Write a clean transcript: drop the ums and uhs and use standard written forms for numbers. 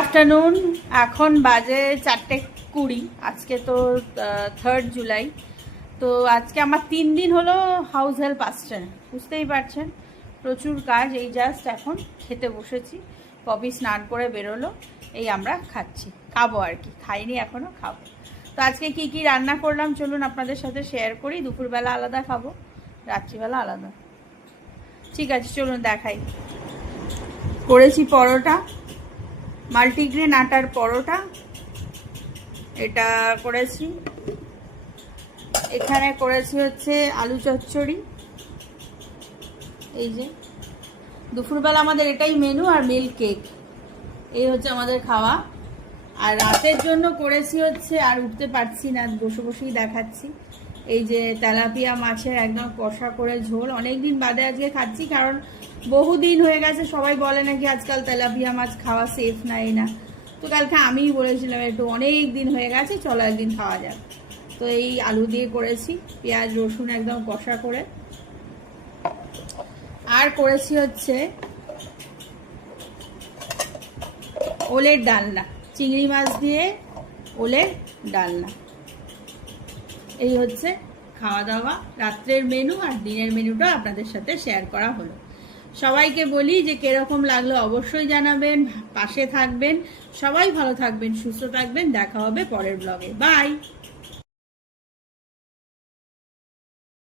Afternoon, এখন বাজে 4:20। আজকে তো 3rd জুলাই। তো আজকে আমার 3 দিন হলো হাউস হেল্প আসছে না, বুঝতেই পারছেন, প্রচুর কাজ। এই জাস্ট এখন খেতে বসেছি, পপি স্নান করে বেরোলো, এই আমরা খাবো আর কি, খাইনি এখনও, খাবো। তো আজকে কি কি রান্না করলাম চলুন আপনাদের সাথে শেয়ার করি। দুপুরবেলা আলাদা খাবো, রাত্রিবেলা আলাদা, ঠিক আছে চলুন দেখাই। করেছি পরোটা, মাল্টিগ্রেন আটার পরোটা, এটা করেছি। এখানে করেছি হচ্ছে আলু চচ্চড়ি। এই যে দুপুরবেলা আমাদের এটাই মেনু, আর মিল্ক কেক, এই হচ্ছে আমাদের খাওয়া। আর রাতের জন্য করেছি হচ্ছে, আর উঠতে পারছি না, বসে বসেই দেখাচ্ছি, এই যে তেলাপিয়া মাছের একদম কষা করে ঝোল। অনেক দিন বাদে আজকে খাচ্ছি, কারণ বহুদিন হয়ে গেছে, সবাই বলে নাকি আজকাল তেলাপিয়া মাছ খাওয়া সেফ নাই না। তো কালকে আমিই বলেছিলাম একটু অনেক দিন হয়ে গেছে, চলো একদিন খাওয়া যাক। তো এই আলু দিয়ে করেছি, পেঁয়াজ রসুন একদম কষা করে। আর করেছি হচ্ছে ওলের ডালনা, চিংড়ি মাছ দিয়ে ওলের ডালনা। এই হচ্ছে খাওয়া দাওয়া, রাত্রের মেনু। আর দিনের মেনুটা আপনাদের সাথে শেয়ার করা হলো। সবাইকে বলি যে কিরকম লাগলো অবশ্যই জানাবেন, পাশে থাকবেন, সবাই ভালো থাকবেন, সুস্থ থাকবেন। দেখা হবে পরের ব্লগে, বাই।